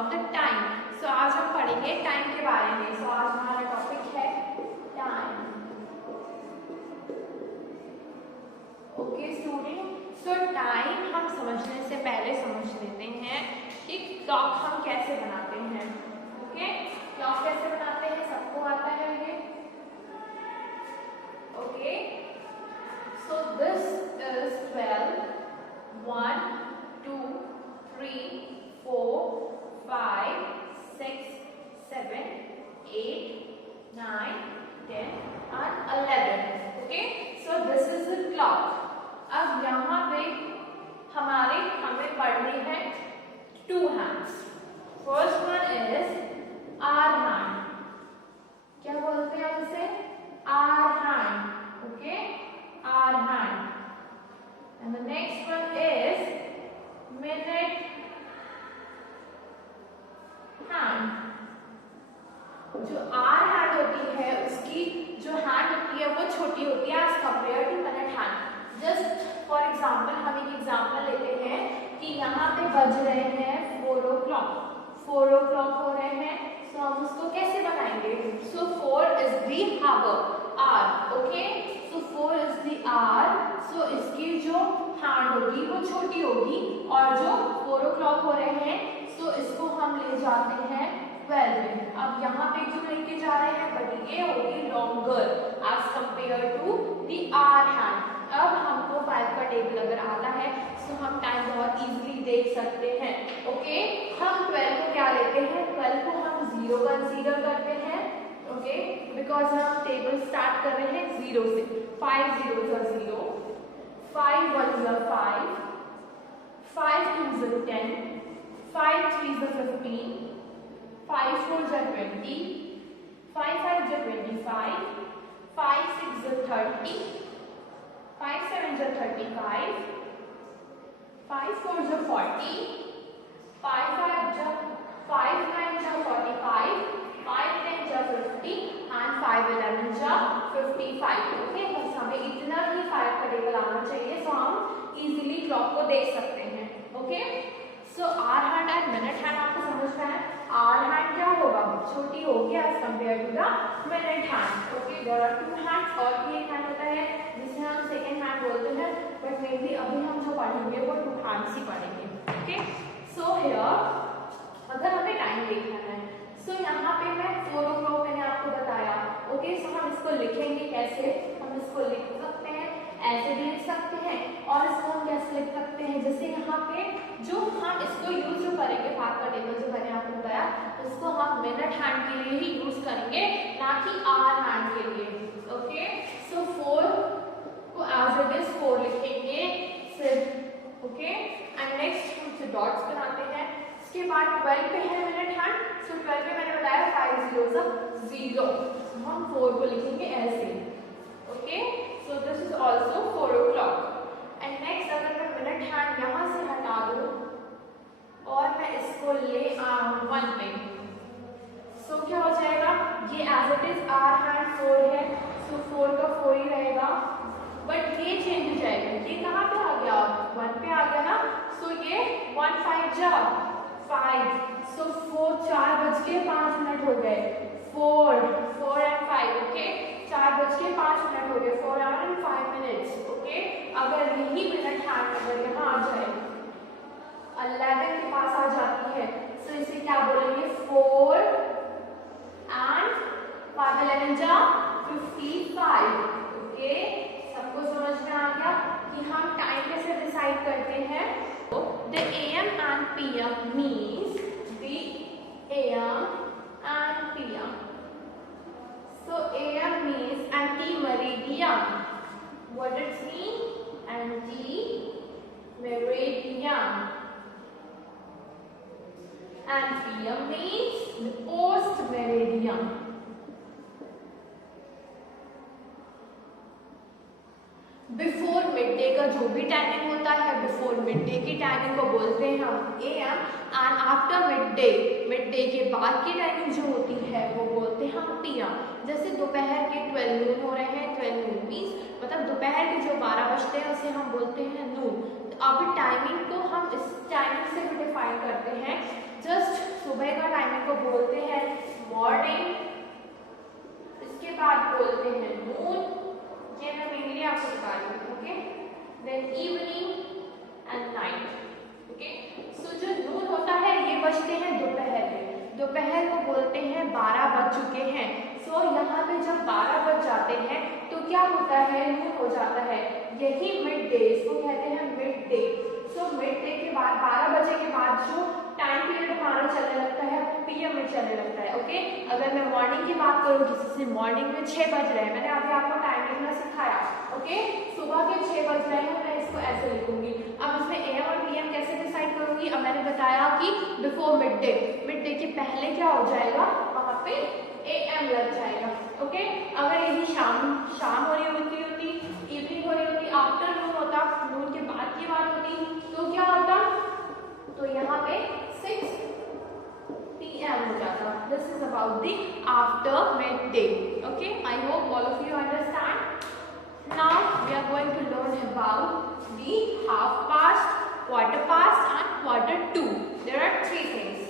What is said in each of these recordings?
About the time. सो आज हम पढ़ेंगे टाइम के बारे में। सो आज हमारा टॉपिक है टाइम। ओके स्टूडेंट, सो टाइम हम समझने से पहले समझ लेते हैं कि क्लॉक हम कैसे बनाते हैं। ओके, क्लॉक कैसे बनाते हैं सबको आता है ये। Okay, so this is 12, 1, 2, 3, 4, 5, 6, 7, 8, 9, 10 and 11. Okay, so this is the clock. अब यहाँ पे हमें पढ़ने हैं two hands. First one is our hand. क्या बोलते हैं उसे? Our hand. Okay, our hand. And the next one is minute hand. जो आर हैंड होती है उसकी जो हैंड होती है वो छोटी होती है as compared to minute hand. Just for example हम एक एग्जांपल लेते हैं कि यहाँ पे बज रहे हैं 4 o'clock, 4 o'clock हो रहे हैं। सो हम उसको कैसे बनाएंगे? So 4 is the hour, okay, so 4 is the hour. So इसकी जो हैंड होगी वो छोटी होगी और जो 4 o'clock हो रहे हैं सो इसको हम ले जाते हैं 12 में। अब यहाँ पे जो लेके जा रहे हैं बट ये होगी longer as compared to the hour hand. अब हमको 5 का टेबल अगर आता है तो हम टाइम बहुत इजीली देख सकते हैं। ओके, हम 12 को क्या लेते हैं? 12 को हम 0 कंसीडर करते हैं। ओके, बिकॉज हम टेबल स्टार्ट कर रहे हैं 0 से। 5 0 का 0, 5 1 का 5, 5 2 का 10, 5 3 का 15, 5 4 जा 20, 5 5 जा 25, 5 6 जा 30, 5 7 जा 35, 5 4 जा 40, 5 5 जा 5 9 जा 45, 5 10 जा 50 and 5 11 जा 55। ओके, बस हमें इतना ही 5 का टेबल आना चाहिए तो हम इजीली क्लॉक को देख सकते हैं। Okay, so hour hand and minute hand आपको समझ में है। आवर हैंड क्या होगा? छोटी होगी as compared to the minute hand. Okay, there are two hands और भी एक हैंड होता है जिसे हम सेकंड हैंड बोलते हैं, बट मे बी अभी हम जो पढ़ेंगे वो टू हैंड्स ही पढ़ेंगे। ओके, सो हियर अगर हमें टाइम देखना है सो यहाँ पे मैं 4 o'clock मैंने आपको बताया। ओके, सो हम इसको लिखेंगे कैसे? हम इसको लिख सकते हैं, ऐसे भी लिख सकते हैं और इसको हम कैसे लिख सकते हैं? जैसे यहाँ पे जो हम इसको यूज जो करेंगे 5 का टेबल जो मैंने आपको बताया उसको हम मिनट हैंड के लिए ही यूज करेंगे, ना कि आवर हैंड के लिए। ओके, सो 4 को एज इट इज 4 लिखेंगे सिर्फ। ओके, एंड नेक्स्ट हम से डॉट्स बनाते हैं। इसके बाद 12 पे है मिनट हैंड। सो 12 पे मैंने बताया 5 0 0, हम 4 को लिखेंगे ऐसे। Okay, so this is also 4 o'clock। And next अगर मैं मिनट हैंड यहाँ से हटा दूँ और मैं इसको ले आऊँ 1 पे, सो क्या हो जाएगा? ये as it is hour hand 4 है, सो 4 का 4 ही रहेगा, बट ये चेंज हो जाएगा। ये कहाँ पे आ गया? 1 पे आ गया ना। सो ये 1 5 जा 5, सो 4 4 बज के 5 मिनट हो गए। 4 and 5, ओके, 4 बज के 5 मिनट हो गए, 4 hours and 5 minutes। ओके, अगर यही मिनट हैंड अगर यहाँ आ जाए 11 के पास आ जाती है तो इसे क्या बोलेंगे? 4 and 5 11 जा 55। ओके, सबको समझ में आ गया कि हम टाइम कैसे डिसाइड करते हैं? The AM and PM means the AM and PM. So AM means anti-meridian. What does it mean? Anti-meridian. And PM means the post-meridian. Before mid day का जो भी टाइमिंग होता है, बिफोर मिड डे की timing को बोलते हैं हम AM, and after mid day के बाद की टाइमिंग जो होती है वो बोलते हैं हम PM। जैसे दोपहर के 12 नून हो रहे हैं, 12 नून मीन्स मतलब दोपहर के जो 12 बजते हैं उसे हम बोलते हैं नून। तो अब टाइमिंग को हम इस टाइमिंग से भी डिफाइन करते हैं। जस्ट सुबह का टाइमिंग को बोलते हैं मॉर्निंग, इसके बाद बोलते हैं नून, ये मैं मेनली आपको बता रही हूँ, okay. Then evening and night, okay. So जो नून होता है ये बजते हैं दोपहर में, दोपहर को बोलते हैं 12 बज चुके हैं। सो यहाँ पे जब 12 बज जाते हैं तो क्या होता है, नून हो जाता है, यही मिड डे, इसको कहते हैं mid day. So mid day के बाद 12 बजे के बाद जो टाइम पीरियड हमारा चलने लगता है पीएम में चलने लगता है, ओके। अगर मैं मॉर्निंग की बात करूँ, जैसे मॉर्निंग में 6 बज रहे हैं, मैंने अभी आपको टाइम लिखना सिखाया, ओके। सुबह के 6 बज रहे हैं, मैं इसको ऐसे लिखूंगी। अब इसमें एएम और पीएम कैसे डिसाइड करूंगी, अब मैंने बताया कि बिफोर मिड डे के पहले क्या हो जाएगा, वहां पे एएम लग जाएगा, ओके। अगर यही शाम हो रही होती, इवनिंग हो रही होती, आफ्टरनून होता, नून के बाद की बात होती, तो क्या होता, तो यहाँ पे 6 PM हो जाता। This is about the after midday, okay. I hope all of you understand. Now we are going to learn about the half past, quarter past and quarter to. There are 3 things.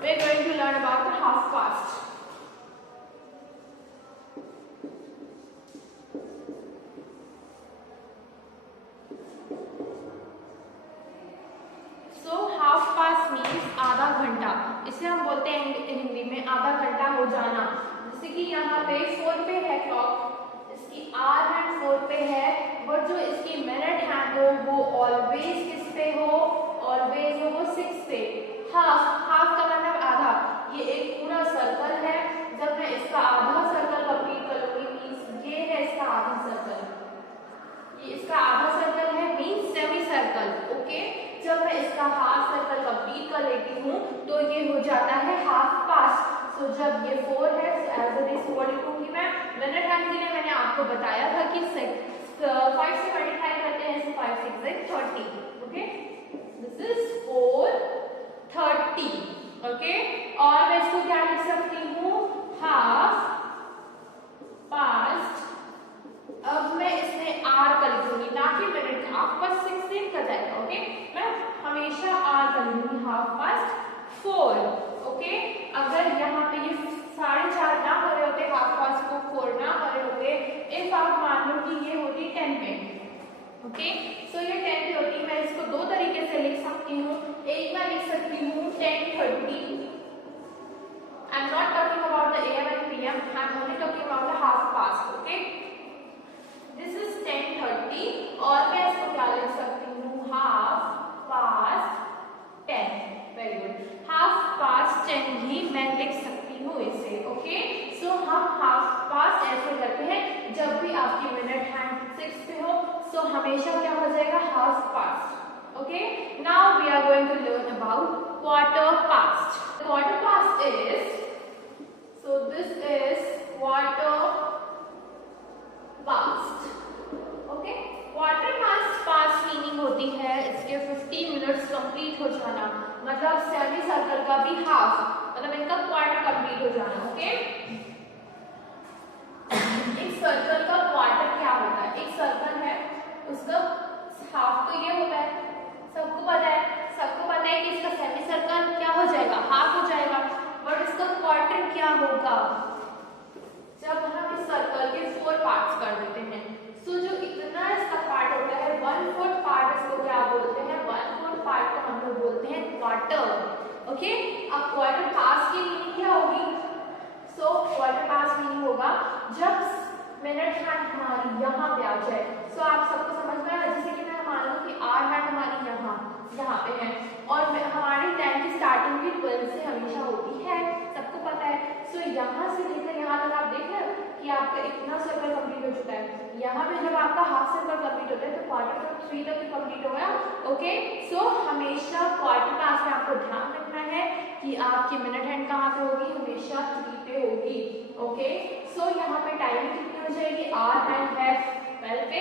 We are going to learn about the half past. So half past means आधा घंटा, इसे हम बोलते हैं हिंदी में आधा घंटा हो जाना। जैसे कि यहाँ पे 4 पे है क्लॉक, इसकी आवर हैंड 4 पे है, बट जो इसकी मिनट हैंड हो वो ऑलवेज किस पे हो, ऑलवेज हो वो 6 पे। हाफ का मतलब आधा, ये एक पूरा सर्कल है, जब मैं इसका आधा सर्कल कंप्लीट करूंगी मीन्स ये है इसका आधा सर्कल, ये इसका आधा सर्कल है मीन्स सेमी सर्कल, ओके। जब मैं इसका हाफ सर्कल कंप्लीट कर लेती हूँ तो ये हो जाता है हाफ पास्ट। सो जब ये 4 है तो एज इट इज 4 लिखूंगी मैं। मिनट हैंड के लिए मैंने आपको बताया था कि 5 से मल्टीप्लाई करते हैं, so 5 6 is 30, okay. This is 4:30, okay. और मैं इसको क्या लिख सकती हूँ, हाफ पास्ट। अब मैं इसमें आर का लिखूंगी, ना कि मिनट का, आपका 16 का जाएगा, ओके। मैं हमेशा आर का लिखूंगी, हाफ पास्ट 4, ओके। अगर यहाँ पे ये 4:30 ना हो रहे होते, हाफ पास्ट को 4 ना हो रहे होते, इफ आप मान लो कि ये होती 10 पे, ओके। सो ये 10 पे होती, मैं इसको 2 तरीके से लिख सकती हूँ। एक मैं लिख सकती हूँ 10:30, I am not talking about the AM and PM, I am only talking about the half past, okay. This is 10:30 और मैं इसको क्या लिख सकती हूँ, half past 10, very good. Half past 10 ही मैं लिख सकती हूँ इसे, ओके। सो हम हाफ पास्ट ऐसे करते हैं, जब भी आपकी मिनट हैंड 6 पे हो, सो हमेशा क्या हो जाएगा, half past, okay. Now we are going to learn about quarter past. Quarter past is, so this is quarter past, okay. Quarter past meaning होती है इसके 15 मिनट्स कंप्लीट हो जाना, मतलब सेमी सर्कल का भी हाफ, मतलब इनका क्वार्टर कंप्लीट हो जाना, ओके। एक सर्कल का क्वार्टर क्या होता है, एक सर्कल है उसका हाफ तो ये होता है, सबको पता है कि इसका सेमी सर्कल क्या हो जाएगा, हाफ हो जाएगा, बट इसका क्वार्टर क्या होगा, जब हम इस सर्कल के 4 पार्ट्स कर देते हैं। सो जो इतना इसका पार्ट होता है 1/4 पार्ट, इसको क्या बोलते हैं, 1/4 पार्ट को हम लोग बोलते हैं क्वार्टर, ओके। अब क्वार्टर पास्ट की मीनिंग क्या होगी, सो क्वार्टर पास्ट मीनिंग होगा जब मिनट हैंड हमारी यहाँ पे आ जाए। सो आप सबको समझ में आया, जैसे कि मैं मान लूँ कि आर हैंड हमारी यहाँ पे है और हमारी टाइम की स्टार्टिंग भी 12 से हमेशा होती है, सबको पता है। सो यहाँ से लेकर यहाँ तक आप देख रहे हो कि आपका इतना सर्कल कंप्लीट हो चुका है। यहाँ पे जब आपका हाफ सर्कल कंप्लीट होता है तो क्वार्टर 3 तक कंप्लीट हो गया, ओके। सो हमेशा क्वार्टर पास्ट में आपको ध्यान रखना है कि आपकी मिनट हैंड कहाँ पे होगी, हमेशा 3 पे होगी, ओके। सो यहाँ पे टाइम कितनी हो जाएगी, आर हैंड है 12 पे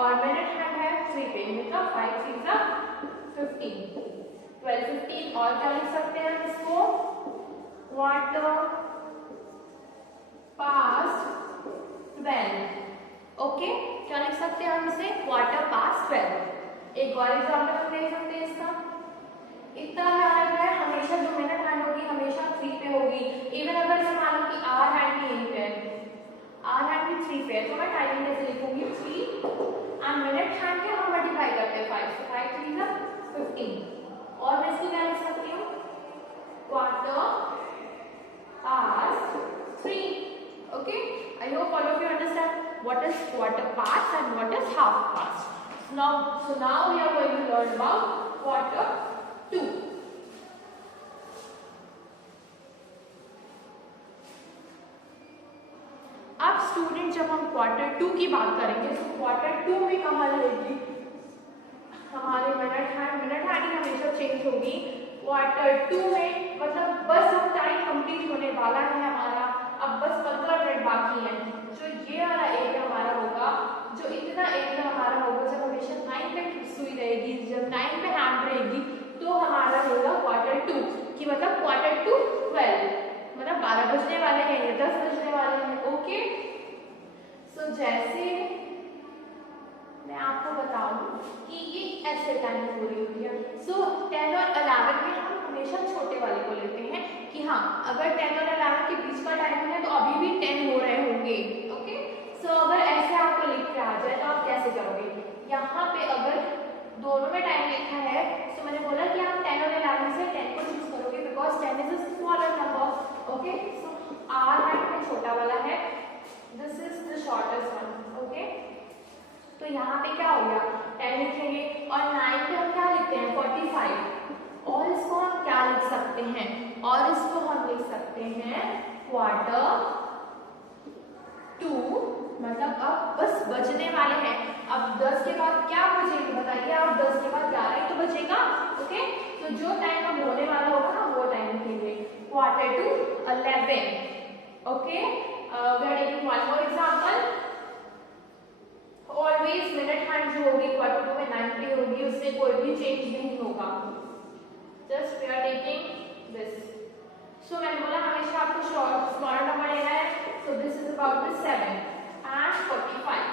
और मिनट हैंड है 3 पे, मतलब 5 3 15, 12 15। और क्या लिख सकते हैं इसको, क्वार्टर पास्ट 12, ओके। क्या लिख सकते हैं हम इसे, क्वार्टर पास्ट 12। एक और एग्जाम्पल हम देख सकते हैं इसका, इतना ध्यान रखना है हमेशा जो मिनट हैंड होगी होगी। इवन अगर मान लो कि आर हैंड भी यहीं पे है, आर हैंड भी 3 पे है, तो मैं टाइमिंग कैसे लिखूंगी 3 एंड मिनट हैंड के हम मल्टीप्लाई करते हैं 5, तो 5 3 जा 15। और मैं इसको क्या लिख सकती हूँ, quarter past 3। Okay, I hope all of you understand what is quarter past and what is half past. So now we are going to learn about quarter 2. अब स्टूडेंट जब हम क्वार्टर 2 की बात करेंगे तो क्वार्टर 2 में कहाँ रहेगी हमारे मिनट हैंड हमेशा चेंज होगी। क्वार्टर 2 में मतलब बस अब टाइम कंप्लीट होने वाला है हमारा, अब बस 15 मिनट बाकी है। जो ये वाला एरिया हमारा होगा, जो इतना एरिया हमारा होगा, जब हमेशा 9 पे सुई रहेगी, जब 9 पे हैंड रहेगी, तो हमारा होगा क्वार्टर 2 कि मतलब क्वार्टर 2 12, मतलब 12 बजने वाले हैं या 10 बजने वाले हैं। ओके, सो जैसे मैं आपको बताऊं कि ये ऐसे टाइम हो रही होती है। सो 10 और 11 में हम हमेशा छोटे वाले को लेते हैं कि हाँ अगर 10 और 11 के बीच का टाइम है तो अभी भी 10 हो रहे होंगे। ओके, सो अगर ऐसे आपको लिख के आ जाए तो आप कैसे करोगे, यहाँ पे अगर दोनों में टाइम लिखा है तो मैंने बोला कि आप 10 और 11 से 10 को चूज करोगे because 10 is a smaller number. Okay, so hour hand में छोटा वाला है, this is the shortest one. Okay, तो यहाँ पे क्या हो गया 10 लिखेंगे और 9 पे हम क्या लिखते हैं 45, और इसको हम क्या लिख सकते हैं, और इसको हम लिख सकते हैं क्वार्टर 2, मतलब अब बस बजने वाले हैं। अब 10 के बाद क्या बजेगा बताइए आप, 10 के बाद 11 तो बजेगा। ओके, तो जो टाइम अब होने वाला होगा ना वो टाइम लिखेंगे quarter 2 11। Okay, we are taking one more example. Always minute hand जो होगी क्वार्टर 2 में 9 पे होगी, उससे कोई भी चेंज नहीं होगा। Just we are taking this. So मैंने बोला हमेशा आपको स्मॉलर नंबर लेना है, so this is about the 7 and 45।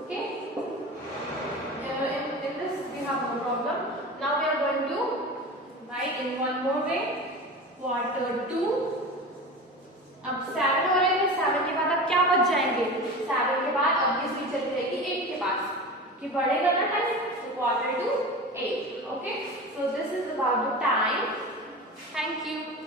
Okay, in this we have no problem. Now we are going to write in one more way quarter 2। अब 7 हो रहे हैं, 7 के बाद अब क्या बच जाएंगे, 7 के बाद अब ये स्विच चली जाएगी 8 के पास कि बढ़ेगा ना time, so quarter to 8। Okay, so this is about the time. Thank you.